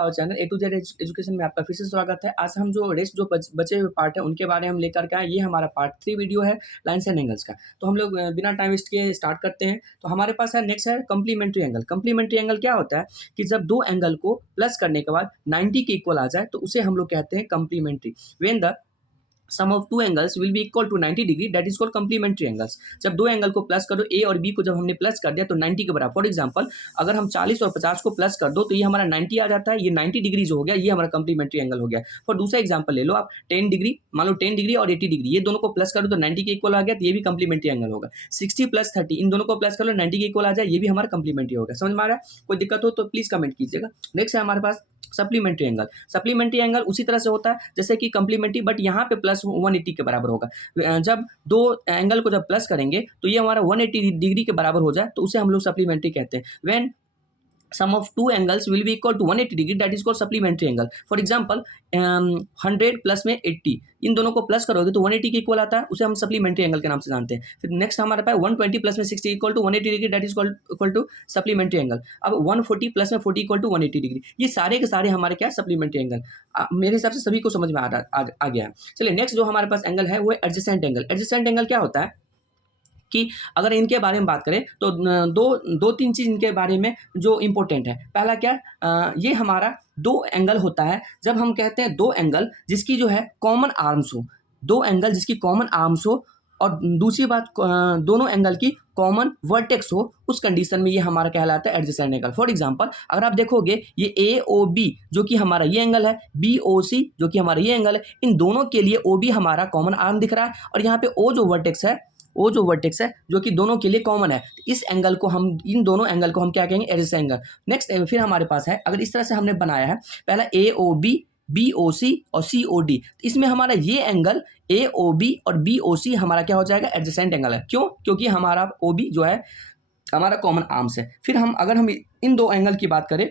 आपका channel A to Z education में आपका फिर से स्वागत है। आज हम जो रेस्ट जो बचे हुए पार्ट है उनके बारे में हम लेकर के आए। ये हमारा पार्ट 3 वीडियो है लाइन्स एंड एंगल्स का। तो हम लोग बिना टाइम वेस्ट किए स्टार्ट करते हैं। तो हमारे पास है नेक्स्ट है कम्प्लीमेंट्री एंगल। कम्प्लीमेंट्री एंगल क्या होता है कि जब दो एंगल को प्लस करने के बाद 90 के इक्वल आ जाए तो उसे हम लोग कहते हैं complementary. When the sum of two angles will be equal to 90 degree that is called complementary angles. जब दो एंगल को प्लस करो, ए और बी को जब हमने प्लस कर दिया तो 90 के बराबर। फॉर एग्जांपल अगर हम 40 और 50 को प्लस कर दो तो ये हमारा 90 आ जाता है। ये 90 डिग्री जो हो गया ये हमारा कम्प्लीमेंट्री एंगल हो गया। फॉर दूसरा एग्जांपल ले लो आप 10 डिग्री, मान लो 10 डिग्री और 80 डिग्री, ये दोनों को प्लस करो तो 90 के इक्वल आ गया, तो ये भी कम्प्लीमेंट्री एंगल होगा। 60 प्लस 30 इन दोनों को प्लस करो 90 के इक्वल आ जाए, ये भी हमारा कम्प्लीमेंट्री होगा। समझ में आ रहा है? कोई दिक्कत हो तो प्लीज कमेंट कीजिएगा। नेक्स्ट है हमारे पास सप्लीमेंट्री एंगल। सप्लीमेंट्री एंगल उसी तरह से होता है जैसे कि कम्प्लीमेंट्री, बट यहाँ पे प्लस 180 के बराबर होगा। जब दो एंगल को जब प्लस करेंगे तो ये हमारा 180 डिग्री के बराबर हो जाए तो उसे हम लोग सप्लीमेंट्री कहते हैं। When sum of two angles will be equal to 180 degree that is called supplementary angle. For example 100 plus में 80 इन दोनों को प्लस करोगे तो 180 के इक्वल आता है, उसे हम सप्लीमेंट्री एंगल के नाम से जानते हैं। फिर नेक्स्ट हमारे पास 120 प्लस में 60 equal to 180 degree that is equal to supplementary angle. अब 140 प्लस में 40 इक्वल टू 180 डिग्री, ये सारे के सारे हमारे क्या सप्लीमेंट्री एंगल। मेरे हिसाब से सभी को समझ में आ गया है। चलिए नेक्स्ट जो हमारे पास एंगल है वो है एडजेसेंट एंगल। एडजेसेंट एंगल क्या होता है कि अगर इनके बारे में बात करें तो दो तीन चीज़ इनके बारे में जो इम्पोर्टेंट है। पहला क्या, ये हमारा दो एंगल होता है जब हम कहते हैं दो एंगल जिसकी जो है कॉमन आर्म्स हो, दो एंगल जिसकी कॉमन आर्म्स हो, और दूसरी बात दोनों एंगल की कॉमन वर्टेक्स हो, उस कंडीशन में ये हमारा कहलाता है एडजेसेंट एंगल। फॉर एग्जांपल अगर आप देखोगे ये ए ओ बी जो कि हमारा ये एंगल है, बी ओ सी जो कि हमारा ये एंगल है, इन दोनों के लिए ओ बी हमारा कॉमन आर्म दिख रहा है और यहाँ पे ओ जो वर्टेक्स है, वो जो वर्टेक्स है जो कि दोनों के लिए कॉमन है, इस एंगल को हम, इन दोनों एंगल को हम क्या कहेंगे, एडजेसेंट एंगल। नेक्स्ट फिर हमारे पास है, अगर इस तरह से हमने बनाया है पहला ए ओ बी, बी ओ सी और सी ओ डी, इसमें हमारा ये एंगल ए ओ बी और बी ओ सी हमारा क्या हो जाएगा, एडजेसेंट एंगल है। क्यों? क्योंकि हमारा ओ बी जो है हमारा कॉमन आर्म्स है। फिर हम अगर हम इन दो एंगल की बात करें,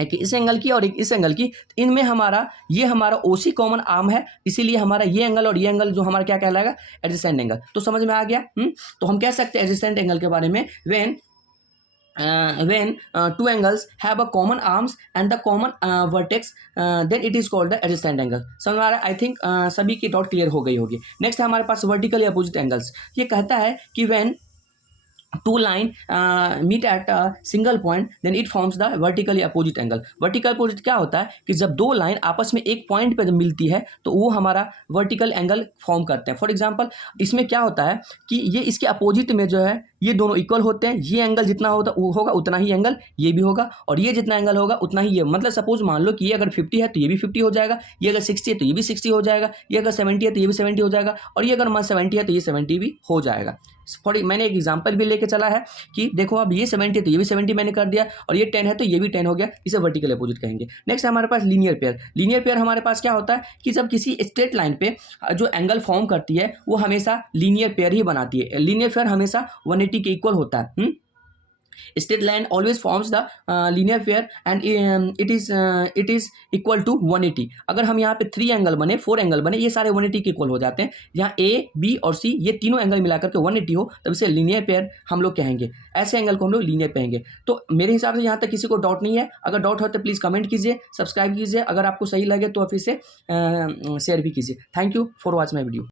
एक इस एंगल की और एक इस एंगल की, इनमें हमारा ये हमारा ओसी कॉमन आर्म है, इसीलिए हमारा ये एंगल और ये एंगल जो हमारा क्या कहलाएगा, एडजेसेंट एंगल। तो समझ में आ गया। तो हम कह सकते हैं एडजेसेंट एंगल के बारे में when two angles have a common arms and the common vertex then it is called the adjacent angle। समझ में आ रहा है? आई थिंक सभी की डाउट क्लियर हो गई होगी। नेक्स्ट है हमारे पास वर्टिकल अपोजिट एंगल्स। ये कहता है कि when two line meet at a single point then it forms the vertically opposite angle। Vertical opposite क्या होता है कि जब दो लाइन आपस में एक पॉइंट पे जब मिलती है तो वो हमारा वर्टिकल एंगल फॉर्म करते हैं। फॉर एग्जांपल इसमें क्या होता है कि ये इसके अपोजिट में जो है ये दोनों इक्वल होते हैं, ये एंगल जितना होगा उतना ही एंगल ये भी होगा, और ये जितना एंगल होगा उतना ही ये, मतलब सपोज मान लो कि ये अगर 50 है तो ये भी 50 हो जाएगा, ये अगर 60 है तो ये भी 60 हो जाएगा, ये अगर 70 है तो ये भी 70 हो जाएगा, और ये अगर 70 है तो ये 70 भी हो जाएगा। मैंने एक एग्जांपल भी लेके चला है कि देखो अब ये 70 है तो ये भी 70 मैंने कर दिया, और ये 10 है तो ये भी 10 हो गया, इसे वर्टिकल अपोजिट कहेंगे। नेक्स्ट हमारे पास लीनियर पेयर। लीनियर पेयर हमारे पास क्या होता है कि जब किसी स्ट्रेट लाइन पे जो एंगल फॉर्म करती है वो हमेशा लीनियर पेयर ही बनाती है। लीनियर पेयर हमेशा 180 के इक्वल होता है। Straight line always forms the linear pair and it is equal to 180। अगर हम यहाँ पे 3 एंगल बने, 4 एंगल बने, ये सारे 180 के इक्वल हो जाते हैं। यहाँ ए बी और सी ये तीनों एंगल मिलाकर के 180 हो तब इसे लीनियर पेयर हम लोग कहेंगे। ऐसे एंगल को हम लोग लीनियर कहेंगे। तो मेरे हिसाब से यहाँ तक किसी को डाउट नहीं है। अगर डाउट हो तो प्लीज़ कमेंट कीजिए, सब्सक्राइब कीजिए, अगर आपको सही लगे तो आप इसे शेयर भी कीजिए। Thank you for watch my video.